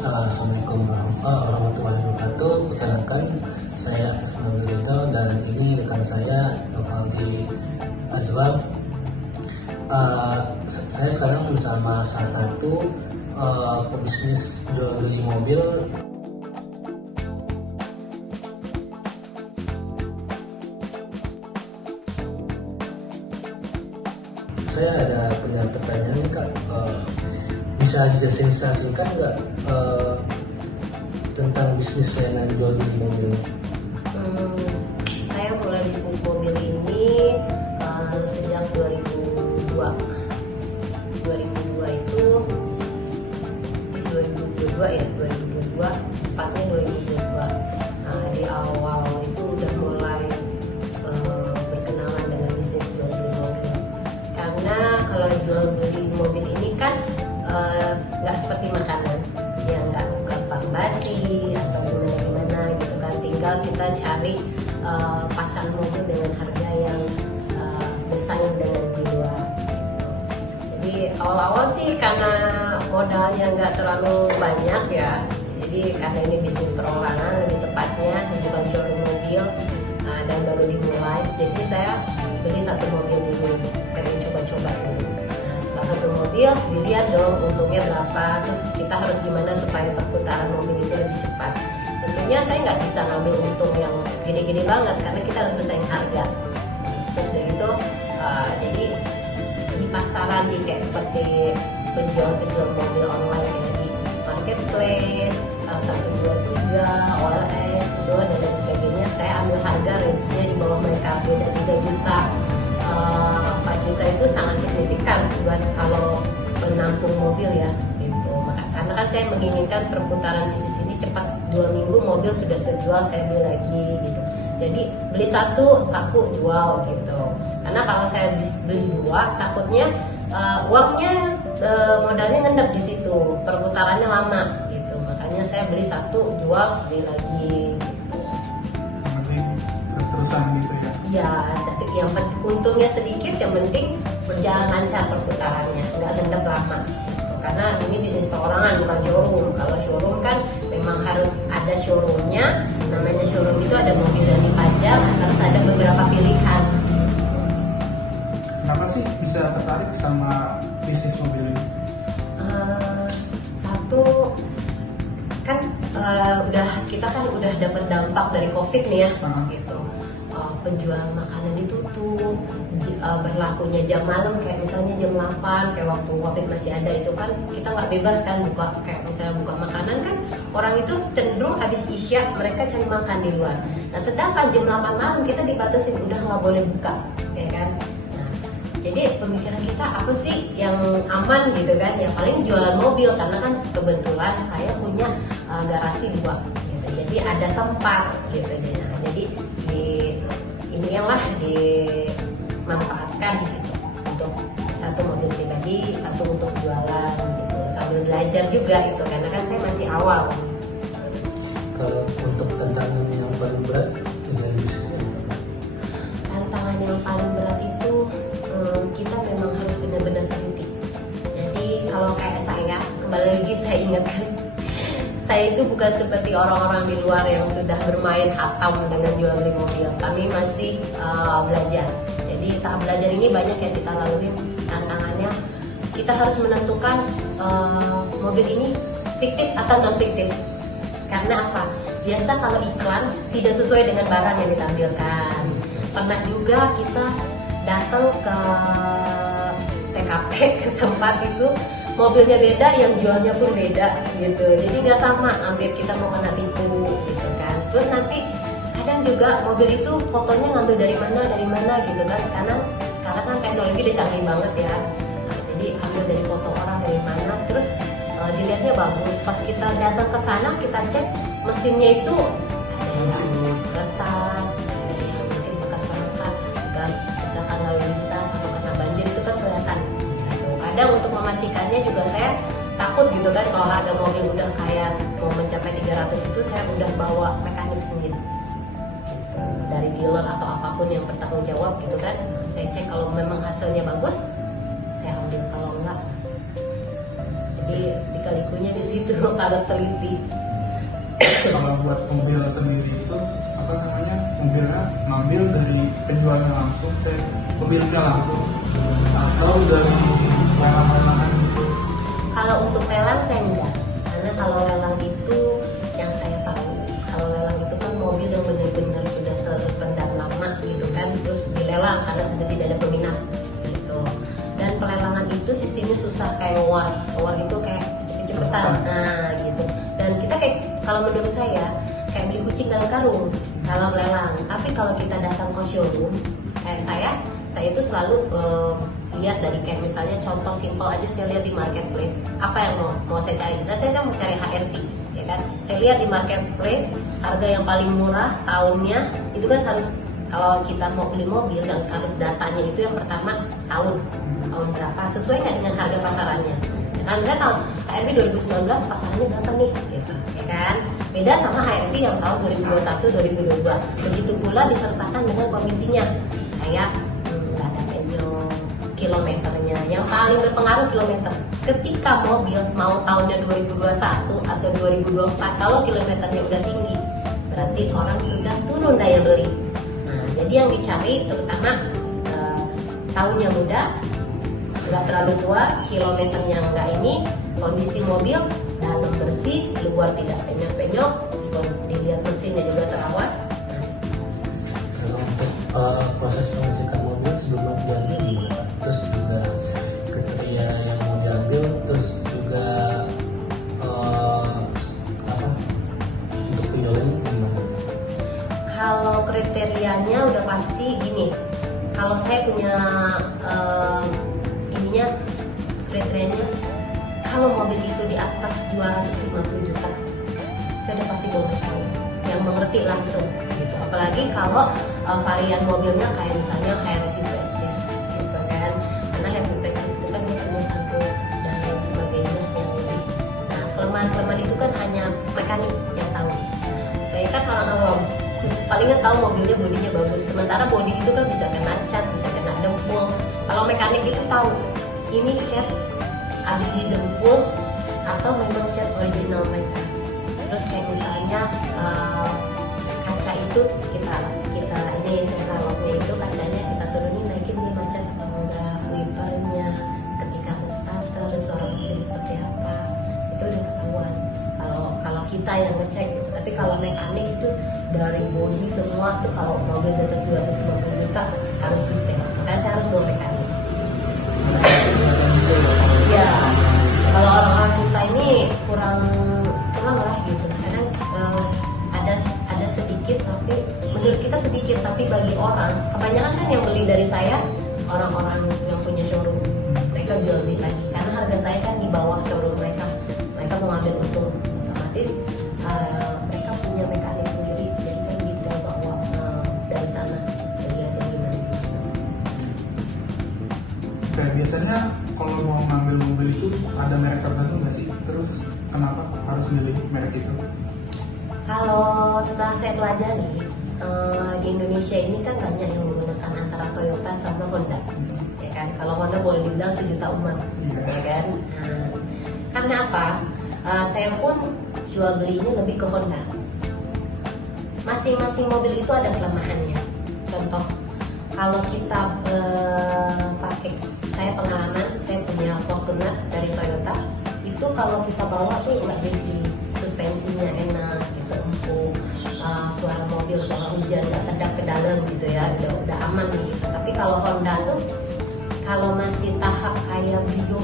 Assalamualaikum warahmatullahi wabarakatuh. Perkenalkan, saya Afif Ridho dan ini rekan saya Novaldi Azwar. Saya sekarang bersama salah satu pebisnis jual beli mobil. Saya ada punya pertanyaan nih, Kak. Bisa dijelasin singkat nggak tentang bisnis layanan jual beli mobil? Saya mulai bisnis mobil ini sejak 2002. 2002 itu 2022 ya, 2022, tepatnya 2022. Nah, di awal itu udah mulai berkenalan dengan bisnis jual beli mobil. Karena kalau jual beli mobil ini kan nggak seperti makanan yang nggak gampang basi atau gimana gitu kan, tinggal kita cari pasang mobil dengan harga yang bersaing dengan di luar. Jadi awal-awal sih karena modalnya nggak terlalu banyak ya, jadi karena ini bisnis perorangan lebih tepatnya, bukan showroom mobil dan baru dimulai, jadi saya beli satu mobil dulu, pengen coba-coba dulu. Satu mobil dilihat dong untungnya berapa, terus kita harus gimana supaya perputaran mobil itu lebih cepat. Tentunya saya nggak bisa ngambil untung yang gede-gede banget karena kita harus bersaing harga. Terus dari itu jadi di pasaran di kayak seperti penjual mobil online kayak di marketplace 123, OLX itu dan lain sebagainya, saya ambil harga range-nya di bawah mereka, beda 3 juta. 4 juta itu sangat signifikan buat kalau menampung mobil ya gitu. Karena kan saya menginginkan perputaran bisnis ini cepat, 2 minggu mobil sudah terjual, saya beli lagi gitu. Jadi beli satu aku jual gitu. Karena kalau saya beli 2 takutnya uangnya modalnya ngendap di situ, perputarannya lama gitu. Makanya saya beli satu jual, beli lagi gitu. Terusan gitu ya. Iya, yang untungnya sedikit, yang penting berjalan lancar perputarannya, nggak gendap lama. Gitu. Karena ini bisnis perorangan bukan showroom. Kalau showroom kan memang harus ada showroomnya. Namanya showroom itu ada mobil yang dipajang, harus ada beberapa pilihan. Kenapa sih bisa tertarik sama bisnis mobil ini? Satu kan kita kan udah dapat dampak dari COVID nih ya, gitu. Penjualan makanan ditutup, berlakunya jam malam kayak misalnya jam 8 kayak waktu COVID masih ada itu kan kita nggak bebas kan buka, kayak misalnya buka makanan kan orang itu cenderung habis isya mereka cari makan di luar. Nah sedangkan jam 8 malam kita dibatasi udah nggak boleh buka, ya kan. Nah, jadi pemikiran kita apa sih yang aman gitu kan, ya paling jualan mobil karena kan kebetulan saya punya garasi 2 gitu, jadi ada tempat gitu. Nah, jadi inilah dimanfaatkan gitu untuk satu mobil pribadi, satu untuk jualan gitu, sambil belajar juga gitu karena kan saya masih awal. Kalau untuk tantangan yang paling berat dari bisnisnya apa? Tantangan yang paling berat itu kita memang harus benar-benar teliti. Jadi kalau kayak saya, kembali lagi saya ingatkan, saya itu bukan seperti orang-orang di luar yang sudah bermain hatam dengan jual beli mobil. Kami masih belajar. Jadi tahap belajar ini banyak yang kita lalui. Tantangannya kita harus menentukan mobil ini fiktif atau non fiktif. Karena apa? Biasa kalau iklan tidak sesuai dengan barang yang ditampilkan. Pernah juga kita datang ke TKP, ke tempat itu mobilnya beda, yang jualnya pun beda gitu, jadi nggak sama, hampir kita mau kena tipu gitu kan. Terus nanti kadang juga mobil itu fotonya ngambil dari mana gitu kan, sekarang kan teknologi udah canggih banget ya. Nah, jadi ambil dari foto orang dari mana, terus dilihatnya bagus, pas kita datang ke sana kita cek mesinnya itu ada yang retak, ada yang mungkin bekas rangka, bekas kecelakaan lalu lintas atau kena banjir, itu kan kelihatan. Kadang untuk memastikannya juga saya takut gitu kan, kalau harga mobil udah kayak mau mencapai 300 itu saya udah bawa mekanik sendiri gitu, dari dealer atau apapun yang bertanggung jawab gitu kan. Saya cek kalau memang hasilnya bagus saya ambil, kalau enggak jadi lika-likunya di situ. gitu harus teliti. Kalau buat mobil sendiri itu apa namanya, mobilnya ngambil dari penjualnya langsung ke pemiliknya langsung atau dari lelang-lelangan gitu? Kalau untuk lelang saya enggak, karena kalau lelang itu yang saya tahu, kalau lelang itu kan mobil yang benar-benar sudah terpendam lama gitu kan, terus dilelang karena sudah tidak ada peminat gitu. Dan pelelangan itu sistemnya susah kayak war itu kayak cepet-cepetan, nah gitu. Dan kita kayak, kalau menurut saya kayak beli kucing dalam karung kalau lelang. Tapi kalau kita datang ke showroom, kayak saya itu selalu lihat dari kayak misalnya contoh simpel aja, saya lihat di marketplace apa yang mau saya cari. Saya mau cari HRV, ya kan? Saya lihat di marketplace harga yang paling murah tahunnya itu kan harus, kalau kita mau beli mobil dan harus datanya itu yang pertama tahun berapa sesuai nggak dengan harga pasarannya. Ya kan nggak tahu HRV 2019 pasarannya berapa nih, gitu, ya kan? Beda sama HRV yang tahun 2021 2022. Begitu pula disertakan dengan kondisinya, kayak nggak ada penyo, kilometernya. Yang paling berpengaruh kilometer. Ketika mobil mau tahunnya 2021 atau 2024, kalau kilometernya udah tinggi, berarti orang sudah turun daya beli. Nah, jadi yang dicari terutama tahunnya muda, nggak terlalu tua, kilometernya nggak ini, kondisi mobil dalam bersih, luar tidak penyok-penyok, dilihat mesinnya juga terawat. Kalau untuk proses pengecekan mobil sebelum diambil gimana Pak? Terus juga kriteria yang mau diambil, terus juga apa untuk penjualannya gimana? Kalau kriterianya udah pasti gini, kalau saya punya ininya, kriterianya kalau mobil itu di atas 250 juta, saya udah pasti bawa mekanik yang mengerti langsung gitu. Apalagi kalau varian mobilnya kayak misalnya HRV Prestige gitu kan, karena HRV Prestige itu kan dia punya sampul dan lain sebagainya yang lebih. Nah, kelemahan-kelemahan itu kan hanya mekanik yang tahu. Saya kan orang awam, palingnya tahu mobilnya bodinya bagus, sementara bodi itu kan bisa kena cat, bisa kena dempul. Kalau mekanik itu tahu ini cat habis didempul atau memang cat original mereka. Terus kayak misalnya kaca itu kita ini central locknya itu kacanya kita turunin naikin dia macet atau enggak, wipernya ketika starter suara mesin seperti apa itu udah ketahuan kalau kita yang ngecek gitu. Tapi kalau mekanik itu dari bodi semua tuh, kalau mobil di atas 250 juta harus detail, makanya saya harus bawa mekanik. Ya, kalau orang-orang kita ini kurang lah gitu. Kadang ada sedikit, tapi menurut kita sedikit, tapi bagi orang kebanyakan kan yang beli dari saya orang-orang yang punya showroom, mereka jual beli lagi karena harga saya kan di bawah showroom mereka mau ngambil untung, otomatis mereka punya mekanik sendiri, jadi kan kita bawa dari sana jadi ada gimana gitu. Kayak biasanya kalau mau ngambil mobil itu ada merek tertentu nggak sih? Terus kenapa harus milih merek itu? Kalau setelah saya pelajari di Indonesia ini kan banyak yang menggunakan antara Toyota sama Honda, ya kan? Kalau Honda boleh dibilang sejuta umat, ya kan? Karena apa? Saya pun jual belinya lebih ke Honda. Masing-masing mobil itu ada kelemahannya. Contoh, kalau kita pakai, saya pengalaman, saya punya Fortuner dari Toyota, itu kalau kita bawa tuh nggak berisik, suspensinya enak gitu, empuk, suara mobil, suara hujan nggak kedap ke dalam gitu ya, udah aman gitu. Tapi kalau Honda tuh kalau masih tahap kayak Brio,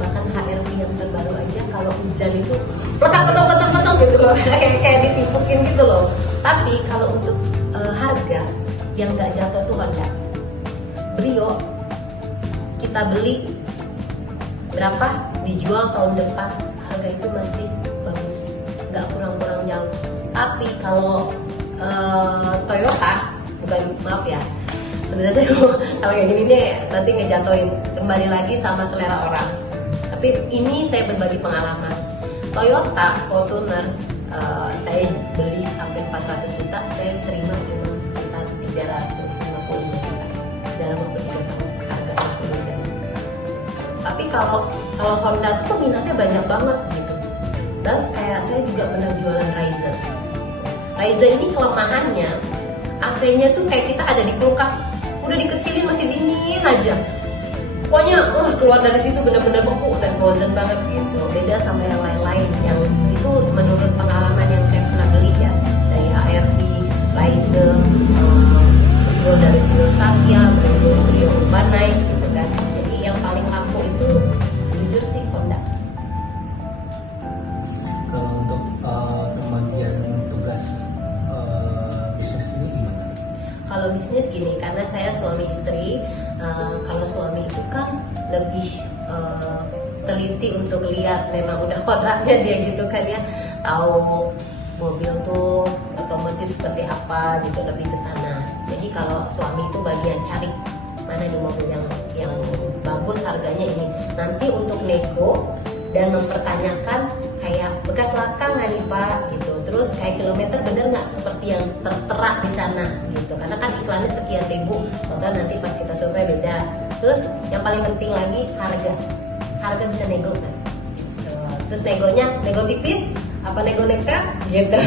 bahkan HRV yang terbaru aja, kalau hujan itu petang gitu loh, kayak ditipukin gitu loh. Tapi kalau untuk harga yang nggak jatuh tuh Honda. Brio kita beli berapa, dijual tahun depan harga itu masih bagus, nggak kurang-kurang jauh. Tapi kalau Toyota, bukan, maaf ya, sebenarnya saya kalau kayak gini nih nanti ngejatuhin, kembali lagi sama selera orang. Tapi ini saya berbagi pengalaman. Toyota Fortuner saya beli hampir 400 juta, saya terima cuma sekitar 355 juta dalam waktu 3 tahun, harga 10 juta. Tapi kalau Honda tuh peminatnya banyak banget gitu. Terus kayak saya juga pernah jualan Riser. Riser ini kelemahannya AC-nya tuh kayak kita ada di kulkas, udah dikecilin masih dingin aja. Pokoknya keluar dari situ bener-bener beku dan frozen banget gitu. Beda sama yang lain-lain yang itu menurut pengalaman yang saya pernah beli ya, dari ARB, Riser, beliau dari beliau Satya, beliau Urbanite gitu kan. Jadi yang paling laku itu jujur sih Honda. Kalau untuk pembagian tugas bisnis ini gimana? Kalau bisnis gini, karena saya suami istri, kalau suami itu kan lebih teliti untuk lihat, memang udah kodratnya dia gitu kan ya, tahu mobil tuh otomotif seperti apa gitu, lebih ke sana. Jadi kalau suami itu bagian cari mana nih mobil yang bagus harganya ini. Nanti untuk nego dan mempertanyakan kayak bekas laka nggak nih Pak gitu, terus kayak kilometer bener nggak seperti yang tertera di sana gitu, karena kan iklannya sekian ribu, maka nanti pas kita survei beda. Terus yang paling penting lagi harga bisa nego kan. Terus nego tipis apa nego nekat gitu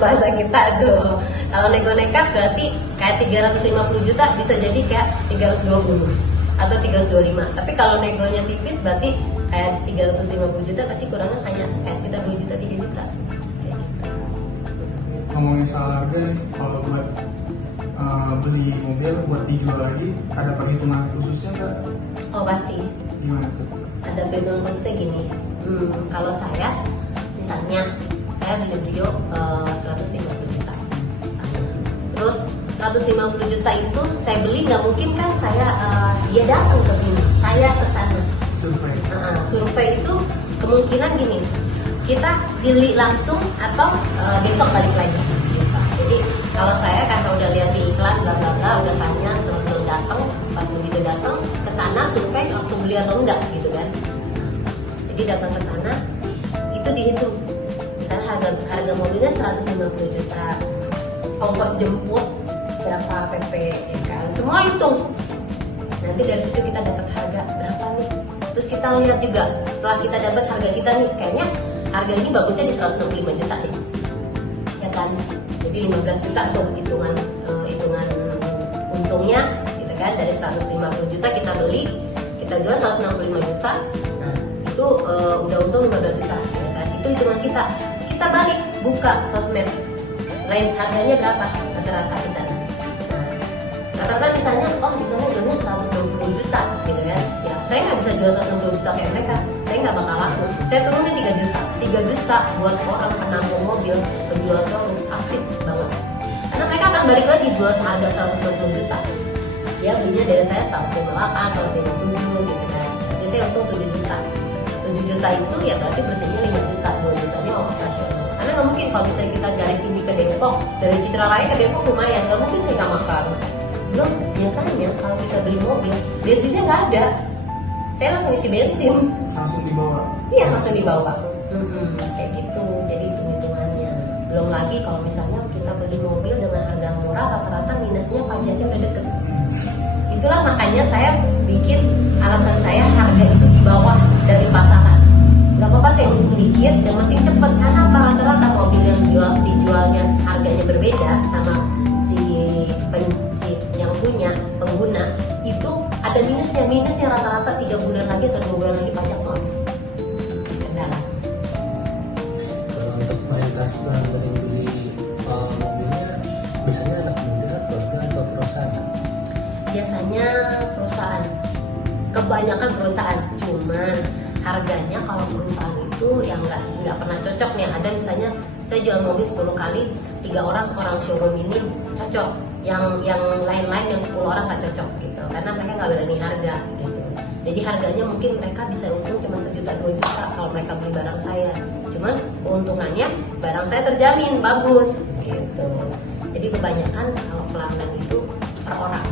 bahasa kita tuh. Kalau nego nekat berarti kayak 350 juta bisa jadi kayak 320 atau 325. Tapi kalau negonya tipis berarti kayak 350 juta, pasti kurangnya hanya kayak sekitar 2 juta 3 juta. Kayak gitu. Ngomongin soal harga nih, kalau buat beli mobil buat dijual lagi, ada perhitungan khususnya nggak? Oh pasti. Gimana tuh? Ada perhitungan khususnya gini. Kalau saya misalnya saya beli beliau 150 juta. Terus 150 juta itu saya beli, nggak mungkin kan saya dia datang ke sini, saya ke sana. Survei itu kemungkinan gini, kita beli langsung atau besok balik lagi gitu. Jadi kalau saya karena udah lihat di iklan bla bla bla, udah tanya sebelum datang, pas begitu datang ke sana survei langsung beli atau enggak gitu kan. Jadi datang ke sana itu dihitung, misalnya harga mobilnya 150 juta, ongkos jemput berapa PP ya kan, semua hitung. Nanti dari situ kita dapat harga berapa nih. Terus kita lihat juga setelah kita dapat harga kita nih, kayaknya harga ini bagusnya di 165 juta deh, ya kan. Jadi 15 juta tuh hitungan untungnya gitu kan. Dari 150 juta kita beli, kita jual 165 juta, nah itu udah untung 15 juta ya kan. Itu hitungan kita balik buka sosmed, range harganya berapa rata-rata di sana. Rata-rata misalnya, misalnya jualnya 160 juta gitu kan. Ya saya nggak bisa jual 160 juta kayak mereka, saya nggak bakal laku. Saya turunin 3 juta. 3 juta buat orang penampung mobil, penjual showroom, asik banget. Karena mereka akan balik lagi jual seharga 160 juta. Ya belinya dari saya 158, 157 gitu kan. Jadi saya untung 7 juta. 7 juta itu ya berarti bersihnya 5 juta, 2 jutanya operasional. Karena nggak mungkin kalau misalnya kita dari sini ke Depok, dari Citra Raya ke Depok lumayan, nggak mungkin saya nggak makan. Belum, biasanya kalau kita beli mobil, bensinnya nggak ada, saya langsung isi bensin. Langsung dibawa? Iya, langsung dibawa. Kayak gitu, jadi hitung-hitungannya. Belum lagi kalau misalnya kita beli mobil dengan harga murah, rata-rata minusnya pajaknya udah deket. Itulah makanya saya bikin alasan saya harga itu di bawah dari pasaran. Gak apa-apa saya untung dikit, yang penting cepet. Karena rata-rata mobil yang dijualnya harganya berbeda sama si yang punya pengguna itu ada minusnya rata-rata 3 bulan lagi atau 2 bulan lagi pajak habis. Kendala. Kalau untuk mayoritas dari beli mobilnya biasanya anak muda, keluarga atau perusahaan? Biasanya perusahaan, kebanyakan perusahaan. Cuman harganya kalau perusahaan itu yang nggak pernah cocok nih. Ada misalnya saya jual mobil 10 kali, 3 orang showroom ini cocok, yang lain-lain yang 10 orang nggak cocok gitu, karena mereka nggak berani harga gitu. Jadi harganya mungkin mereka bisa untung cuma 1 juta 2 juta kalau mereka beli barang saya. Cuman keuntungannya barang saya terjamin bagus gitu. Jadi kebanyakan kalau pelanggan itu per orang,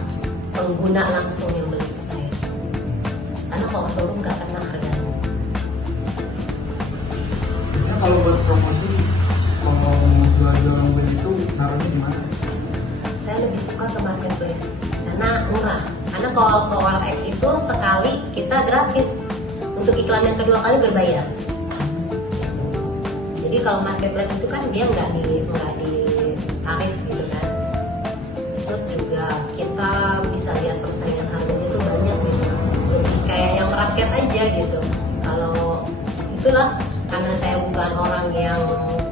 pengguna langsung yang beli ke saya. Karena kalau showroom nggak kena harganya. Biasanya kalau buat promosi, kalau jual-jual mobil itu naruhnya di mana? Saya lebih suka ke marketplace karena murah. Karena kalau ke OLX itu sekali kita gratis, untuk iklan yang kedua kali berbayar. Jadi kalau marketplace itu kan dia nggak di tarif gitu kan. Terus juga kita bisa lihat persaingan harganya itu banyak gitu, lebih kayak yang merakyat aja gitu. Kalau itulah, karena saya bukan orang yang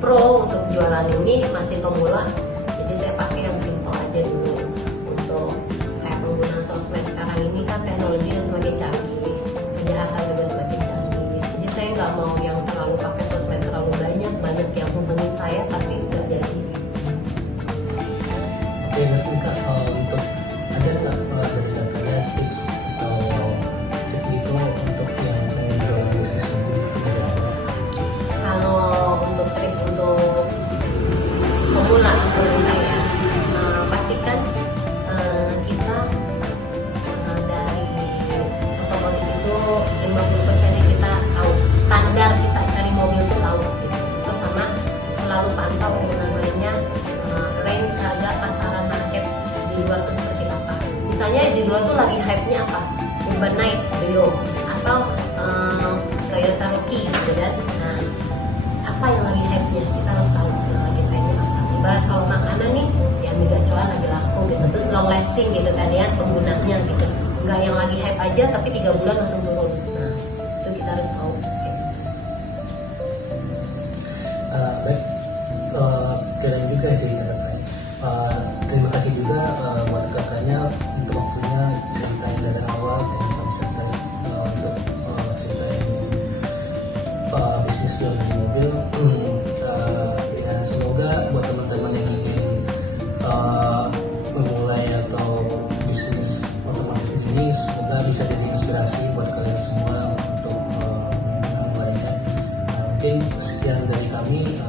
pro untuk jualan ini, masih pemula, jadi saya pakai yang simple aja dulu. Untuk kayak penggunaan sosmed sekarang ini kan teknologinya semakin canggih, kejahatan juga semakin canggih. Jadi saya nggak mau yang terlalu pakai sosmed terlalu banyak yang hubungin saya tapi nggak jadi. Oke Mas Nika, untuk ada nggak dari katanya tips atau trik gitu untuk yang pengen jualan bisnis ini? Kalau untuk trik untuk pemula menurut saya, pastikan kita dari otomotif itu 50% kita tahu standar kita cari mobil itu tahu gitu. Terus sama selalu pantau yang namanya range harga pasaran market di luar tuh seperti apa. Misalnya di luar tuh lagi hype-nya apa, Urbanite, Brio, atau Toyota Rookie gitu kan. Nah, apa yang lagi hype-nya, kita harus tahu yang lagi hype-nya apa. Ibarat kalau makanan nih, ya mie gacoan lagi laku gitu, terus long lasting gitu kan ya penggunanya gitu. Enggak yang lagi hype aja tapi 3 bulan langsung turun. Nah, itu kita harus tahu. Baik, keren juga cerita kakaknya. Terima kasih juga buat kakaknya untuk waktunya ceritain dari awal dan konsepnya untuk ceritain bisnis jual beli mobil. Ya semoga buat teman-teman yang ingin memulai atau bisnis otomotif ini, semoga bisa jadi inspirasi buat kalian semua untuk memulainya. Mungkin sekian dari kami.